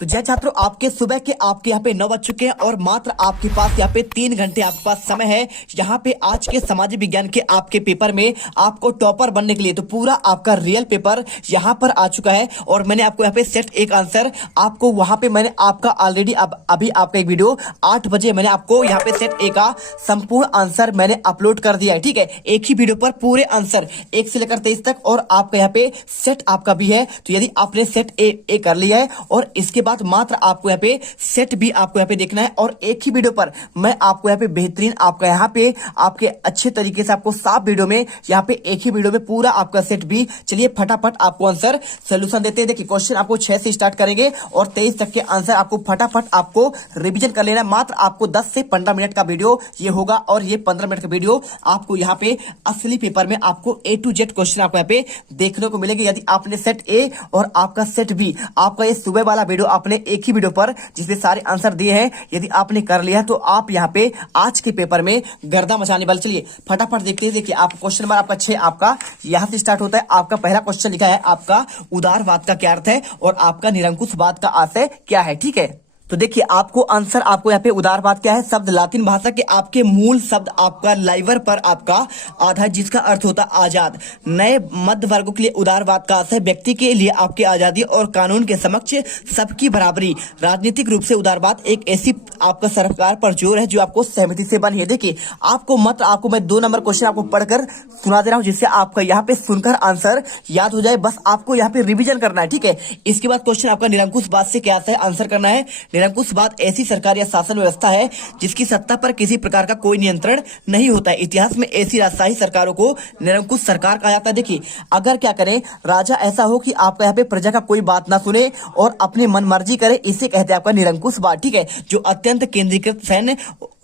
तो जय छात्रों, आपके सुबह के आपके यहाँ पे 9 बज चुके हैं और मात्र आपके पास यहाँ पे 3 घंटे आपके पास समय है। यहाँ पे आज के सामाजिक विज्ञान के आपके पेपर में आपको टॉपर बनने के लिए तो पूरा आपका रियल पेपर यहाँ पर आ चुका है। और मैंने आपको यहाँ पे सेट एक आंसर आपको वहां पे मैंने आपका ऑलरेडी अभी आपका एक वीडियो 8 बजे मैंने आपको यहाँ पे सेट ए का संपूर्ण आंसर मैंने अपलोड कर दिया है। ठीक है, एक ही वीडियो पर पूरे आंसर 1 से लेकर 23 तक और आपका यहाँ पे सेट आपका भी है। तो यदि आपने सेट ए कर लिया है और इसके बाद मात्र आपको यहाँ पे सेट भी आपको यहाँ पे देखना है और एक ही वीडियो पर मैं आपको यहाँ पे बेहतरीन आपका यहाँ पे आपके अच्छे तरीके से आपको साफ वीडियो में यहाँ पे एक ही वीडियो में पूरा आपका सेट भी। चलिए फटाफट आपको आंसर सोल्यूशन देते हैं। देखिए क्वेश्चन आपको 6 से स्टार्ट करेंगे और 23 तक के आंसर आपको फटाफट आपको रिवीजन कर लेना। मात्र आपको 10 से 15 मिनट का वीडियो ये होगा और ये 15 मिनट का वीडियो आपको यहाँ पे असली पेपर में आपको A to Z क्वेश्चन आपको यहाँ पे देखने को मिलेंगे। यदि आपने सेट ए और आपका सेट बी आपका ये सुबह वाला वीडियो आपने एक ही वीडियो पर जिसमें सारे आंसर दिए हैं यदि आपने कर लिया तो आप यहाँ पे आज के पेपर में गर्दा मचाने वाले। चलिए फटाफट देखते हैं। देखिए आप क्वेश्चन नंबर आपका 6 आपका यहाँ से स्टार्ट होता है। आपका पहला क्वेश्चन लिखा है आपका उदारवाद का क्या अर्थ है और आपका निरंकुशवाद का आशय क्या है। ठीक है, तो देखिए आपको आंसर आपको यहाँ पे उदारवाद क्या है। शब्द लातिन भाषा के आपके मूल शब्द आपका लाइवर पर आपका आधारित जिसका अर्थ होता आजाद। नए मध्य वर्गों के लिए उदारवाद का आशय व्यक्ति के लिए आपकी आजादी और कानून के समक्ष सबकी बराबरी। राजनीतिक रूप से उदारवाद एक ऐसी आपका सरकार पर जोर है जो आपको सहमति से बनी है। देखिए आपको आपको मैं 2 नंबर क्वेश्चन आपको पढ़कर सुना दे रहा हूं जिससे आपका यहाँ पे सुनकर आंसर याद हो जाए। बस आपको यहाँ पे रिविजन करना है। ठीक है, इसके बाद क्वेश्चन आपका निरंकुशवाद से क्या है आंसर करना है। निरंकुशवाद ऐसी सरकार या शासन व्यवस्था है जिसकी सत्ता पर किसी प्रकार का कोई नियंत्रण नहीं होता है। इतिहास में ऐसी राजशाही सरकारों को निरंकुश सरकार कहा जाता है। देखिए अगर क्या करें राजा ऐसा हो कि आपका यहाँ पे प्रजा का कोई बात ना सुने और अपनी मनमर्जी करे, इसे कहते हैं आपका निरंकुशवाद। ठीक है, जो अत्यंत केंद्रीकृत सैन्य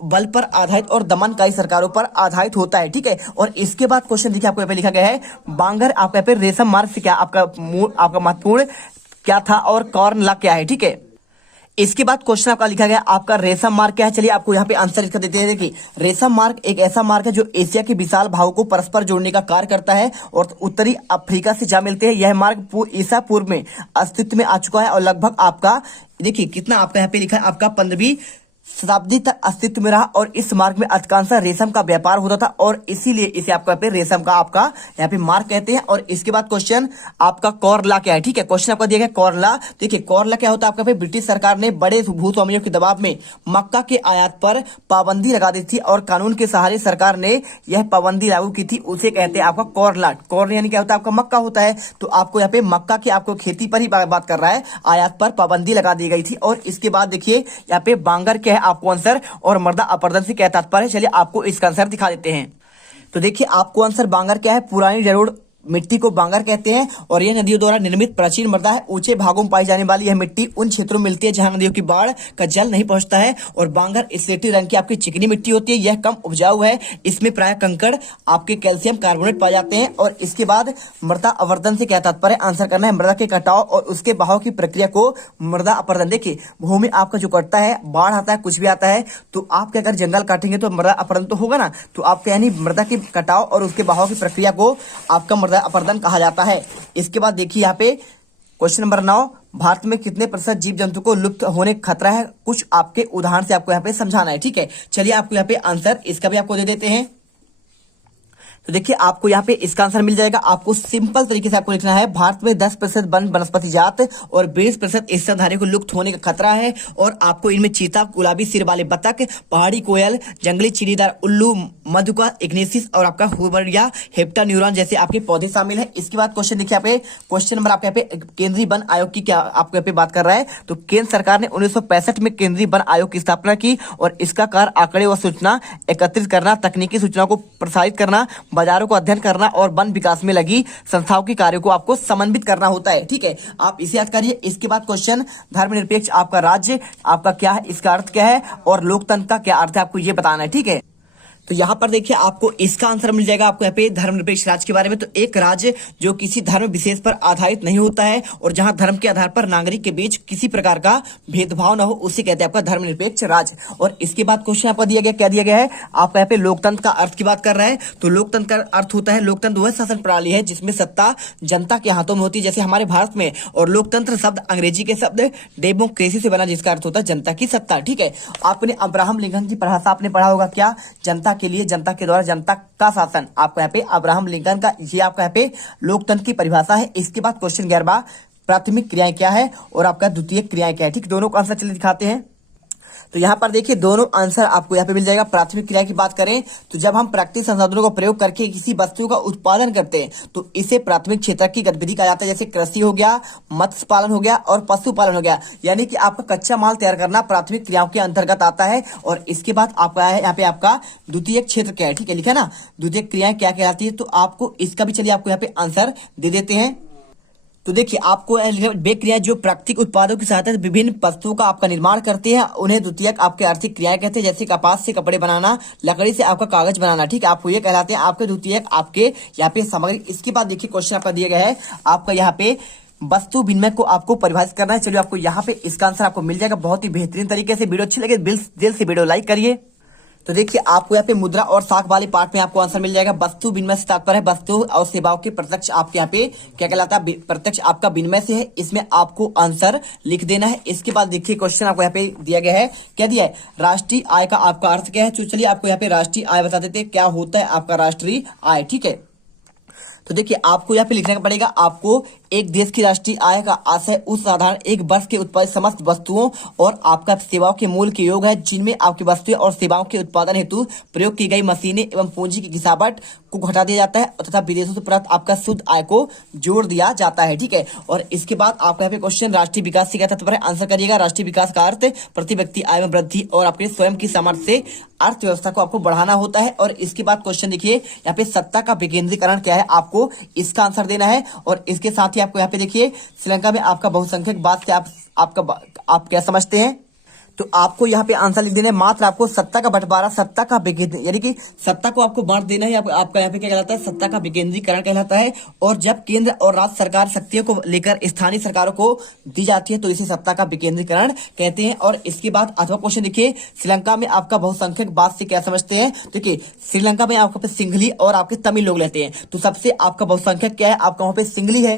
बल पर आधारित और दमनकारी सरकारों पर आधारित होता है। ठीक है, और इसके बाद क्वेश्चन देखिए आपको यहाँ पे लिखा गया है बांगर आपका यहाँ पे रेशम मार्ग से क्या आपका महत्वपूर्ण क्या था और कॉर्न ला क्या है। ठीक है, इसके बाद क्वेश्चन आपका लिखा गया आपका रेशम मार्ग क्या है। चलिए आपको यहाँ पे आंसर इसका देते हैं। देखिए रेशम मार्ग एक ऐसा मार्ग है जो एशिया के विशाल भागों को परस्पर जोड़ने का कार्य करता है और उत्तरी अफ्रीका से जा मिलते हैं। यह मार्ग ईसा पूर्व में अस्तित्व में आ चुका है और लगभग आपका देखिए कितना आपका यहाँ पे लिखा है आपका 15वीं शताब्दी तक अस्तित्व में रहा और इस मार्ग में अधिकांश रेशम का व्यापार होता था और इसीलिए इसे आपका पे रेशम का आपका यहाँ पे मार्ग कहते हैं। और इसके बाद क्वेश्चन आपका कॉर्ला क्या है। ठीक है, क्वेश्चन आपका दिया गया कॉर्ला। देखिए कॉर्ला क्या होता है आपका पे ब्रिटिश सरकार ने बड़े भूस्वामियों के दबाव में मक्का के आयात पर पाबंदी लगा दी थी और कानून के सहारे सरकार ने यह पाबंदी लागू की थी। उसे कहते हैं आपका कॉर्ला। कॉर्न यानी क्या होता है आपका मक्का होता है। तो आपको यहाँ पे मक्का की आपको खेती पर ही बात कर रहा है, आयात पर पाबंदी लगा दी गई थी। और इसके बाद देखिए यहाँ पे बांगर क्या है आपको आंसर और मर्दा अपरदन से क्या तात्पर्य है। चलिए आपको इसका आंसर दिखा देते हैं। तो देखिए आपको आंसर बांगर क्या है, पुरानी जरूर मिट्टी को बांगर कहते हैं और यह नदियों द्वारा निर्मित प्राचीन मृदा है। ऊंचे भागों में पाई जाने वाली यह मिट्टी उन क्षेत्रों में मिलती है जहां नदियों की बाढ़ का जल नहीं पहुंचता है। और बांगर स्लेटी रंग की आपकी चिकनी मिट्टी होती है। यह कम उपजाऊ है, इसमें प्राय कंकड़ आपके कैल्शियम कार्बोनेट पाए जाते हैं। और इसके बाद मृदा अपर्दन से क्या तात्पर्य, आंसर करना है मृदा के कटाव और उसके बहाव की प्रक्रिया को मृदा अपर्दन। देखिए भूमि आपका जो कटता है, बाढ़ आता है, कुछ भी आता है तो आपके अगर जंगल काटेंगे तो मृदा अपर्दन तो होगा ना। तो आपके यानी मृदा के कटाव और उसके बहाव की प्रक्रिया को आपका मृदा अपर्दन कहा जाता है। इसके बाद देखिए यहाँ पे क्वेश्चन नंबर 9, भारत में कितने प्रतिशत जीव जंतु को लुप्त होने का खतरा है, कुछ आपके उदाहरण से आपको यहाँ पे समझाना है। ठीक है, चलिए आपको यहाँ पे आंसर इसका भी आपको दे देते हैं। तो देखिए आपको यहाँ पे इसका आंसर मिल जाएगा। आपको सिंपल तरीके से आपको लिखना है भारत में 10% वनस्पति जात और 20% स्तनधारी को लुप्त होने का खतरा है। और आपको इनमें चीता, गुलाबी सिर वाले बतख, पहाड़ी कोयल, जंगली चिड़ीदार उल्लू, मधुका, इग्नेसिस और आपका हुबरिया हेप्टा न्यूरॉन जैसे आपके पौधे शामिल है। इसके बाद क्वेश्चन देखिए यहाँ पे क्वेश्चन नंबर आपके यहाँ पे केंद्रीय वन आयोग की क्या आपको यहाँ पे बात कर रहा है। तो केंद्र सरकार ने 1965 में केंद्रीय वन आयोग की स्थापना की और इसका कार्य आंकड़े व सूचना एकत्रित करना, तकनीकी सूचनाओं को प्रसारित करना, बाजारों को अध्ययन करना और वन विकास में लगी संस्थाओं के कार्यों को आपको समन्वित करना होता है। ठीक है, आप इसे याद करिए। इसके बाद क्वेश्चन धर्मनिरपेक्ष आपका राज्य आपका क्या है, इसका अर्थ क्या है और लोकतंत्र का क्या अर्थ है आपको ये बताना है। ठीक है, तो यहाँ पर देखिए आपको इसका आंसर मिल जाएगा आपको यहाँ पे धर्मनिरपेक्ष राज्य के बारे में। तो एक राज्य जो किसी धर्म विशेष पर आधारित नहीं होता है और जहां धर्म के आधार पर नागरिक के बीच किसी प्रकार का भेदभाव न हो, उसे कहते हैं आपका धर्मनिरपेक्ष राज्य। और इसके बाद क्वेश्चन आपका दिया गया, क्या दिया गया है आपका यहाँ पे लोकतंत्र का अर्थ की बात कर रहा है। तो लोकतंत्र का अर्थ होता है, लोकतंत्र वह शासन प्रणाली है जिसमें सत्ता जनता के हाथों में होती है, जैसे हमारे भारत में। और लोकतंत्र शब्द अंग्रेजी के शब्द डेमोक्रेसी से बना, जिसका अर्थ होता है जनता की सत्ता। ठीक है, आपने अब्राहम लिंकन की परिभाषा आपने पढ़ा होगा, क्या? जनता के लिए, जनता के द्वारा, जनता का शासन। आपको यहाँ पे अब्राहम लिंकन का ये आपका यहाँ पे लोकतंत्र की परिभाषा है। इसके बाद क्वेश्चन 11, प्राथमिक क्रियाएं क्या है और आपका द्वितीयक क्रियाएं क्या है। ठीक, दोनों का आंसर चलिए दिखाते हैं। तो यहाँ पर देखिए दोनों आंसर आपको यहाँ पे मिल जाएगा। प्राथमिक क्रिया की बात करें तो जब हम प्राकृतिक संसाधनों का प्रयोग करके किसी वस्तु का उत्पादन करते हैं तो इसे प्राथमिक क्षेत्र की गतिविधि कहा जाता है, जैसे कृषि हो गया, मत्स्य पालन हो गया और पशुपालन हो गया। यानी कि आपका कच्चा माल तैयार करना प्राथमिक क्रियाओं के अंतर्गत आता है। और इसके बाद आपका है यहाँ पे आपका द्वितीय क्षेत्र क्या है। ठीक है, लिखा ना, द्वितीय क्रियाएं क्या कहलाती है। तो आपको इसका भी चलिए आपको यहाँ पे आंसर दे देते हैं। तो देखिए आपको वे क्रियाएं जो प्राकृतिक उत्पादों की सहायता से विभिन्न वस्तुओं का आपका निर्माण करते हैं, उन्हें द्वितीयक आपके आर्थिक क्रियाएं कहते हैं, जैसे कपास से कपड़े बनाना, लकड़ी से आपका कागज बनाना। ठीक है, आपको ये कहलाते हैं आपके द्वितीयक आपके यहाँ पे सामग्री। इसके बाद देखिए क्वेश्चन आपका दिया गया है आपका यहाँ पे वस्तु विनिमय को आपको परिभाषित करना है। चलिए आपको यहाँ पे इसका आंसर आपको मिल जाएगा बहुत ही बेहतरीन तरीके से। वीडियो अच्छी लगे दिल से वीडियो लाइक करिए। तो देखिए आपको यहाँ पे मुद्रा और साख वाले पार्ट में आपको आंसर मिल जाएगा। वस्तु विनिमय से तात्पर्य है वस्तु और सेवाओं के प्रत्यक्ष आपके यहाँ पे क्या कहलाता है, प्रत्यक्ष आपका विनिमय से है। इसमें आपको आंसर लिख देना है। इसके बाद देखिए क्वेश्चन आपको यहाँ पे दिया गया है, क्या दिया है, राष्ट्रीय आय का आपका अर्थ क्या है। तो चलिए आपको यहाँ पे राष्ट्रीय आय बता देते हैं, क्या होता है आपका राष्ट्रीय आय। ठीक है, तो देखिए आपको यहाँ पे लिखना पड़ेगा, आपको एक देश की राष्ट्रीय आय का आशय उस साधारण एक वर्ष के उत्पादित समस्त वस्तुओं और आपका सेवाओं के मूल्य के योग है, जिनमें आपकी वस्तुएं और सेवाओं के उत्पादन हेतु प्रयोग की गई मशीनें एवं पूंजी की गिरावट को घटा दिया जाता है तथा विदेशों से प्राप्त आपका शुद्ध आय को जोड़ दिया जाता है। ठीक है, और इसके बाद आपका यहाँ पे क्वेश्चन राष्ट्रीय विकास से क्या तात्पर्य, आंसर करिएगा। राष्ट्रीय विकास का अर्थ प्रति व्यक्ति आय में वृद्धि और आपके स्वयं की सामर्थ्य से अर्थव्यवस्था को आपको बढ़ाना होता है। और इसके बाद क्वेश्चन देखिए यहाँ पे सत्ता का विकेंद्रीकरण क्या है, आपको इसका आंसर देना है। और इसके साथ ही आपको यहाँ पे देखिए श्रीलंका में आपका बहुसंख्यक बात से आप क्या समझते हैं। तो आपको यहाँ पे आंसर लिख देना है, मात्र आपको सत्ता का बंटवारा, सत्ता का यानी कि सत्ता को आपको बांट देना है। आपका यहाँ पे क्या कहलाता है, सत्ता का विकेंद्रीकरण कहलाता है। और जब केंद्र और राज्य सरकार शक्तियों को लेकर स्थानीय सरकारों को दी जाती है तो इसे सत्ता का विकेंद्रीकरण कहते हैं। और इसके बाद अथवा क्वेश्चन देखिए, श्रीलंका में आपका बहुसंख्यक बात से क्या समझते हैं। देखिए श्रीलंका में आपके सिंघली और आपके तमिल लोग रहते हैं, तो सबसे आपका बहुसंख्यक क्या है, आपका वहां पे सिंघली है।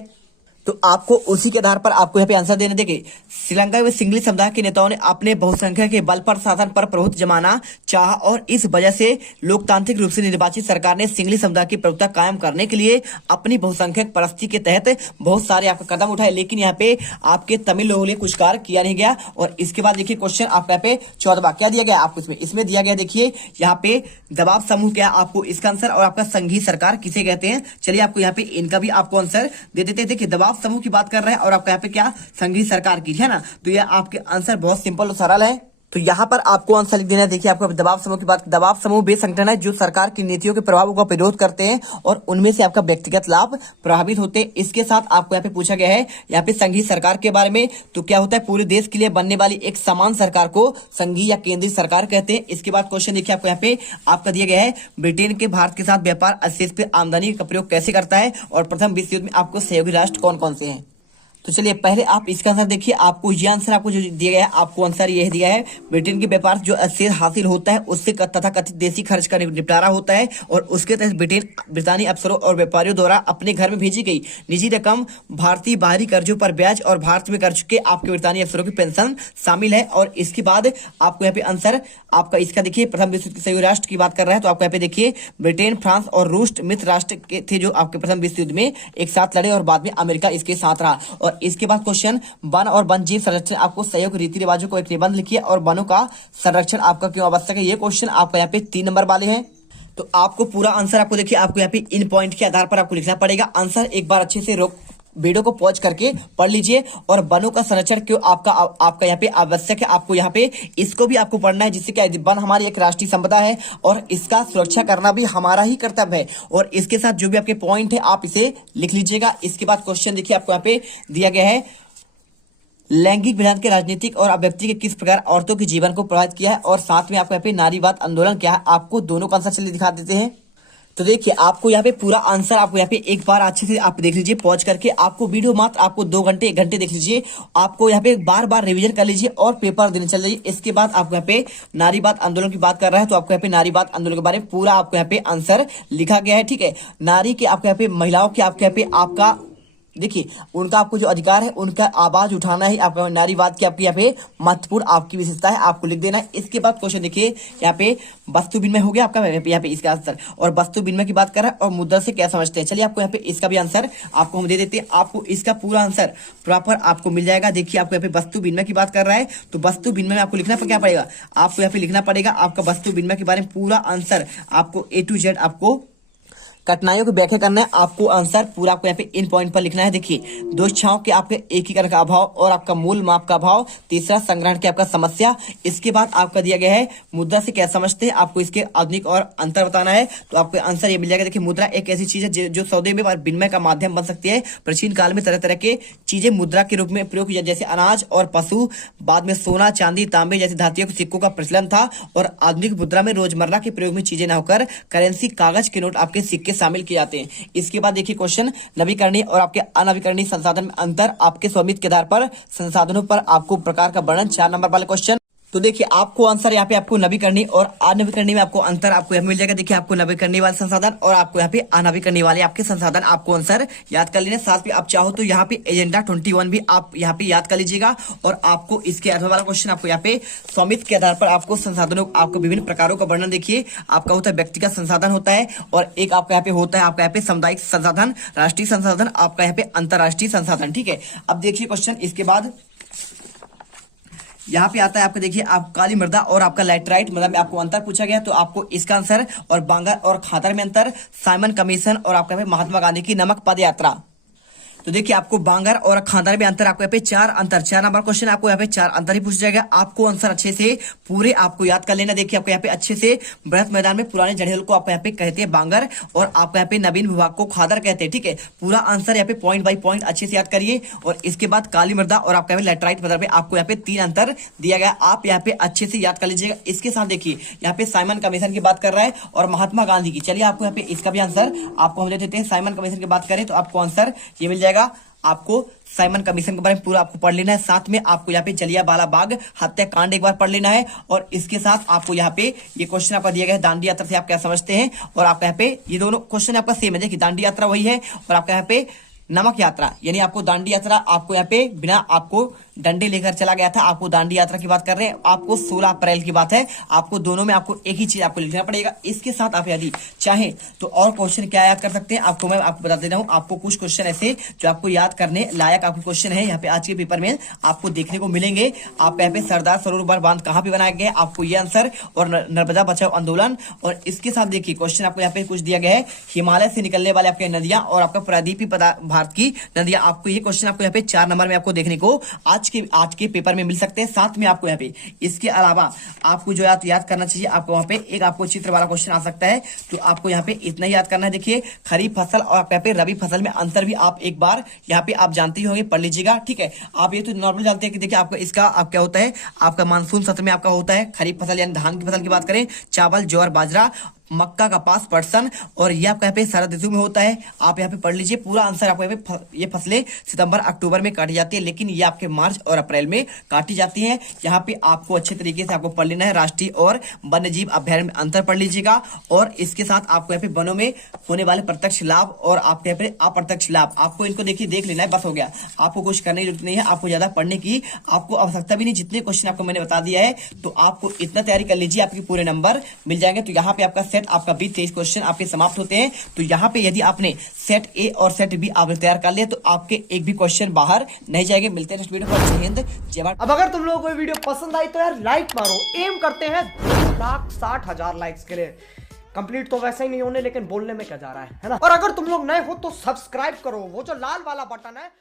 तो आपको उसी के आधार पर आपको यहाँ पे आंसर देने। देखिए श्रीलंका में सिंघली समुदाय के नेताओं ने अपने बहुसंख्या के बल पर शासन पर प्रभुत्व जमाना चाहा और इस वजह से लोकतांत्रिक रूप से निर्वाचित सरकार ने सिंघली समुदाय की प्रभुत्व कायम करने के लिए अपनी बहुसंख्यक परिस्थिति के तहत बहुत सारे आपका कदम उठाए, लेकिन यहाँ पे आपके तमिल लोगों ने कुछ कार्य किया नहीं गया। और इसके बाद देखिए क्वेश्चन आपको यहाँ पे 14वां क्या दिया गया आपको, इसमें दिया गया देखिए यहाँ पे दबाव समूह क्या आपको इसका आंसर, और आपका संघीय सरकार किसे कहते हैं। चलिए आपको यहाँ पे इनका भी आपको आंसर दे देते हैं। देखिए दबाव समूह की बात कर रहे हैं और आपका यहाँ पे क्या संघीय सरकार की है ना। तो ये आपके आंसर बहुत सिंपल और सरल है। तो यहाँ पर आपको आंसर लिख देना है। देखिए आपको दबाव समूह की बात, दबाव समूह वे संगठन है जो सरकार की नीतियों के प्रभावों का विरोध करते हैं और उनमें से आपका व्यक्तिगत लाभ प्रभावित होते हैं। इसके साथ आपको यहाँ पे पूछा गया है यहाँ पे संघीय सरकार के बारे में। तो क्या होता है, पूरे देश के लिए बनने वाली एक समान सरकार को संघीय या केंद्रीय सरकार कहते हैं। इसके बाद क्वेश्चन देखिए आपको यहाँ पे आपका दिया गया है, ब्रिटेन के भारत के साथ व्यापार अवशेष पे आमदनी का प्रयोग कैसे करता है और प्रथम विश्व युद्ध में आपको सहयोगी राष्ट्र कौन कौन से हैं। तो चलिए पहले आप इसका आंसर देखिए, आपको ये आंसर आपको जो दिया गया है, आपको आंसर यह दिया है, ब्रिटेन के व्यापार जो अवशेष हासिल होता है उससे तथा कथित देशी खर्च का निपटारा होता है और उसके तहत ब्रितानी अफसरों और व्यापारियों द्वारा अपने घर में भेजी गई निजी रकम, भारतीय बाहरी कर्जों पर ब्याज और भारत में कर चुके आपके ब्रितानी अफसरों की पेंशन शामिल है। और इसके बाद आपको यहाँ पे आंसर आपका इसका देखिए, प्रथम विश्व युद्ध संयुक्त राष्ट्र की बात कर रहा है तो आपको यहाँ पे देखिए ब्रिटेन, फ्रांस और रूस मित्र राष्ट्र के थे जो आपके प्रथम विश्व युद्ध में एक साथ लड़े और बाद में अमेरिका इसके साथ रहा। और इसके बाद क्वेश्चन, वन और वन जीव संरक्षण आपको सहयोग रीति रिवाजों को एक निबंध लिखिए और वनों का संरक्षण आपका क्यों आवश्यक है। ये क्वेश्चन आपका यहाँ पे 3 नंबर वाले हैं। तो आपको पूरा आंसर आपको देखिए आपको यहाँ पे इन पॉइंट के आधार पर आपको लिखना पड़ेगा। आंसर एक बार अच्छे से वीडियो को पॉज करके पढ़ लीजिए। और वनों का संरक्षण क्यों आपका यहाँ पे आवश्यक है, आपको यहाँ पे इसको भी आपको पढ़ना है, जिससे क्या वन हमारी एक राष्ट्रीय संपदा है और इसका सुरक्षा करना भी हमारा ही कर्तव्य है। और इसके साथ जो भी आपके पॉइंट है आप इसे लिख लीजिएगा। इसके बाद क्वेश्चन देखिए आपको यहाँ पे दिया गया है, लैंगिक विधान के राजनीतिक और अभिव्यक्ति के किस प्रकार औरतों के जीवन को प्रभावित किया है, और साथ में आपको यहाँ पे नारीवाद आंदोलन क्या है, आपको दोनों का आंसर चलिए दिखा देते हैं। तो देखिए आपको यहाँ पे पूरा आंसर आपको यहाँ पे एक बार अच्छे से आप देख लीजिए, पॉज करके आपको वीडियो मात्र आपको 2 घंटे 1 घंटे देख लीजिए, आपको यहाँ पे बार बार रिवीजन कर लीजिए और पेपर देने चल जाइए। इसके बाद आपको यहाँ पे नारीवाद आंदोलन की बात कर रहा है, तो आपको यहाँ पे नारीवाद आंदोलन के बारे में पूरा आपको यहाँ पे आंसर लिखा गया है। ठीक है, नारी के आपको यहाँ पे महिलाओं के आपको यहाँ पे आपका देखिए उनका आपको जो अधिकार है उनका आवाज उठाना है, आपका नारीवाद की आपकी यहाँ पे महत्वपूर्ण आपकी विशेषता है, आपको लिख देना है। इसके बाद क्वेश्चन देखिए यहाँ पे वस्तु विनिमय हो गया आपका यहाँ पे इसका आंसर, और वस्तु विनिमय की बात कर रहा है और मुद्रा से क्या समझते हैं। चलिए आपको यहाँ पे इसका भी आंसर आपको हम दे देते हैं, आपको इसका पूरा आंसर प्रॉपर आपको मिल जाएगा। देखिए आपको यहाँ पे वस्तु विनिमय की बात कर रहा है, तो वस्तु विनिमय में आपको लिखना क्या पड़ेगा, आपको यहाँ पे लिखना पड़ेगा आपका वस्तु विनिमय के बारे में पूरा आंसर, आपको A to Z आपको कठिनाइयों की व्याख्या करना है, आपको आंसर पूरा आपको यहाँ पे इन पॉइंट पर लिखना है। देखिए दो इच्छाओं के आपके एकीकरण का अभाव और आपका मूल माप का अभाव, तीसरा संग्रहण की आपका समस्या। इसके बाद आपका दिया गया है मुद्रा से क्या समझते हैं, आपको इसके आधुनिक और अंतर बताना है, तो आपको आंसर ये मिल जाएगा। देखिए मुद्रा एक ऐसी चीज है जो सौदे में विनिमय का माध्यम बन सकती है। प्राचीन काल में तरह तरह के चीजें मुद्रा के रूप में प्रयोग की, जैसे अनाज और पशु, बाद में सोना चांदी तांबे जैसी धातुओं के सिक्कों का प्रचलन था, और आधुनिक मुद्रा में रोजमर्रा के प्रयोग में चीजें न होकर करेंसी कागज के नोट आपके सिक्के शामिल किए जाते हैं। इसके बाद देखिए क्वेश्चन नवीकरणीय और आपके अनवीकरणीय संसाधन में अंतर, आपके स्वामित्व के आधार पर संसाधनों पर आपको प्रकार का वर्णन, 4 नंबर वाले क्वेश्चन। तो देखिए आपको आंसर यहाँ पे आपको नवीकरणीय और अनवीकरणीय में आपको अंतर आपको यहाँ मिल जाएगा। देखिए आपको नवीकरणीय वाले संसाधन और आपको यहाँ पे अनवीकरणीय वाले आपके संसाधन आपको आंसर याद कर लेना। साथ में आप चाहो तो यहाँ पे एजेंडा 21 भी आप यहाँ पे याद कर लीजिएगा, और आपको इसके आधार वाला क्वेश्चन आपको यहाँ पे स्वामित्व के आधार पर आपको संसाधनों आपको विभिन्न प्रकारों का वर्णन देखिए, आपका होता है व्यक्तिगत संसाधन होता है, और एक आपका यहाँ पे होता है आपका यहाँ पे सामुदायिक संसाधन, राष्ट्रीय संसाधन, आपका यहाँ पे अंतरराष्ट्रीय संसाधन। ठीक है, अब देखिए क्वेश्चन इसके बाद यहाँ पे आता है आपका, देखिए आप काली मृदा और आपका लैटराइट मतलब आपको अंतर पूछा गया, तो आपको इसका आंसर, और बांगर और खातर में अंतर, साइमन कमीशन और आपका महात्मा गांधी की नमक पद यात्रा। तो देखिए आपको बांगर और खादर में अंतर, आपको यहाँ पे 4 नंबर क्वेश्चन आपको यहाँ पे 4 अंतर ही पूछ जाएगा। आपको आंसर अच्छे से पूरे आपको याद कर लेना। देखिए आपको यहाँ पे अच्छे से बृहत मैदान में पुराने जड़ेहल को आपको यहाँ पे कहते हैं बांगर, और आपको यहाँ पे नवीन विभाग को खादर कहते हैं। ठीक है, पूरा आंसर यहाँ पे पॉइंट बाई पॉइंट अच्छे से याद करिए। और इसके बाद काली मृदा और आपका लैटराइट मतलब आपको यहाँ पे 3 अंतर दिया गया, आप यहाँ पे अच्छे से याद कर लीजिएगा। इसके साथ देखिए यहाँ पे साइमन कमीशन की बात कर रहा है और महात्मा गांधी की, चलिए आपको यहाँ पे इसका भी आंसर आपको हम दे देते हैं। साइमन कमीशन की बात करें तो आपको आंसर ये मिल जाएगा, आपको साइमन कमीशन के बारे में पूरा आपको पढ़ लेना है। साथ में आपको यहाँ पे जलियांवाला बाग हत्याकांड एक बार पढ़ लेना है, और इसके साथ आपको यहाँ पे ये क्वेश्चन आपका दिया गया है दांडी यात्रा से आप क्या समझते हैं, और आपका यहाँ पे ये दोनों क्वेश्चन आपका सेम है। देखिए दांडी यात्रा वही है, और आपका यहाँ पे नमक यात्रा, यानी आपको दांडी यात्रा आपको यहाँ पे बिना आपको डंडे लेकर चला गया था, आपको दांडी यात्रा की बात कर रहे हैं, आपको 16 अप्रैल की बात है। आपको दोनों में आपको एक ही चीज आपको लिखना पड़ेगा। इसके साथ आप यदि चाहे तो और क्वेश्चन क्या याद कर सकते हैं, आपको मैं आपको बता दे रहा हूँ। आपको कुछ क्वेश्चन ऐसे जो आपको याद करने लायक आपके क्वेश्चन है यहाँ पे आज के पेपर में आपको देखने को मिलेंगे। आप यहाँ पे सरदार सरोवर बांध कहाँ पे बनाया गया, आपको ये आंसर, और नर्मदा बचाओ आंदोलन। और इसके साथ देखिए क्वेश्चन आपको यहाँ पे कुछ दिया गया है, हिमालय से निकलने वाले आपके नदियां और आपका प्रायद्वीपीय भारत की नदियां। आपको ये क्वेश्चन आपको यहाँ पे 4 नंबर में आपको देखने को आज के पेपर में मिल सकते हैं। साथ में आपको यहाँ पे इसके अलावा आपको जो याद करना चाहिए, आपको वहां पे एक आपको चित्र वाला क्वेश्चन आ सकता है, तो आपको यहाँ पे इतना ही याद करना है। देखिए खरीफ फसल और यहाँ पे रबी फसल में अंतर भी आप एक बार यहाँ पे आप जानते ही होंगे, पढ़ लीजिएगा। ठीक है, आप ये तो नॉर्मल जानते हैं कि देखिए आपका इसका आप क्या होता है, आपका मानसून सत्र में आपका होता है खरीफ फसल यानी धान की फसल की बात करें, चावल ज्वार बाजरा मक्का कपास पटसन, और ये आपका यहाँ पे शरद ऋतु में होता है। आप यहाँ पे पढ़ लीजिए पूरा आंसर। आपको यहाँ पे ये फसलें सितंबर अक्टूबर में काटी जाती है, लेकिन ये आपके मार्च और अप्रैल में काटी जाती हैं। यहाँ पे आपको अच्छे तरीके से आपको पढ़ लेना है। राष्ट्रीय और वन्य जीव अभ्यारण्य में अंतर पढ़ लीजिएगा, और इसके साथ आपको यहाँ पे वनों में होने वाले प्रत्यक्ष लाभ और आपके यहाँ पे अप्रत्यक्ष लाभ, आपको इनको देखिए देख लेना है, बस हो गया। आपको कुछ करने की जरूरत नहीं है, आपको ज्यादा पढ़ने की आपको आवश्यकता भी नहीं। जितने क्वेश्चन आपको मैंने बता दिया है, तो आपको इतना तैयारी कर लीजिए, आपके पूरे नंबर मिल जाएंगे। तो यहाँ पे आपका सेट आपका 20-23 क्वेश्चन आपके समाप्त होते हैं। तो यहाँ पे यदि आपने सेट ए और सेट बी आपने तैयार कर लिया, तो आपके एक भी क्वेश्चन बाहर नहीं जाएंगे। मिलते हैं नेक्स्ट वीडियो पर। जय हिंद जय भारत। अब अगर तुम लोगों को ये वीडियो पसंद आई तो यार लाइक मारो, एम करते हैं 2,60,000 लाइक्स के लिए। कंप्लीट तो वैसे ही नहीं होने, लेकिन बोलने में क्या जा रहा है ना। और अगर तुम लोग नए हो तो सब्सक्राइब करो, वो जो लाल वाला बटन है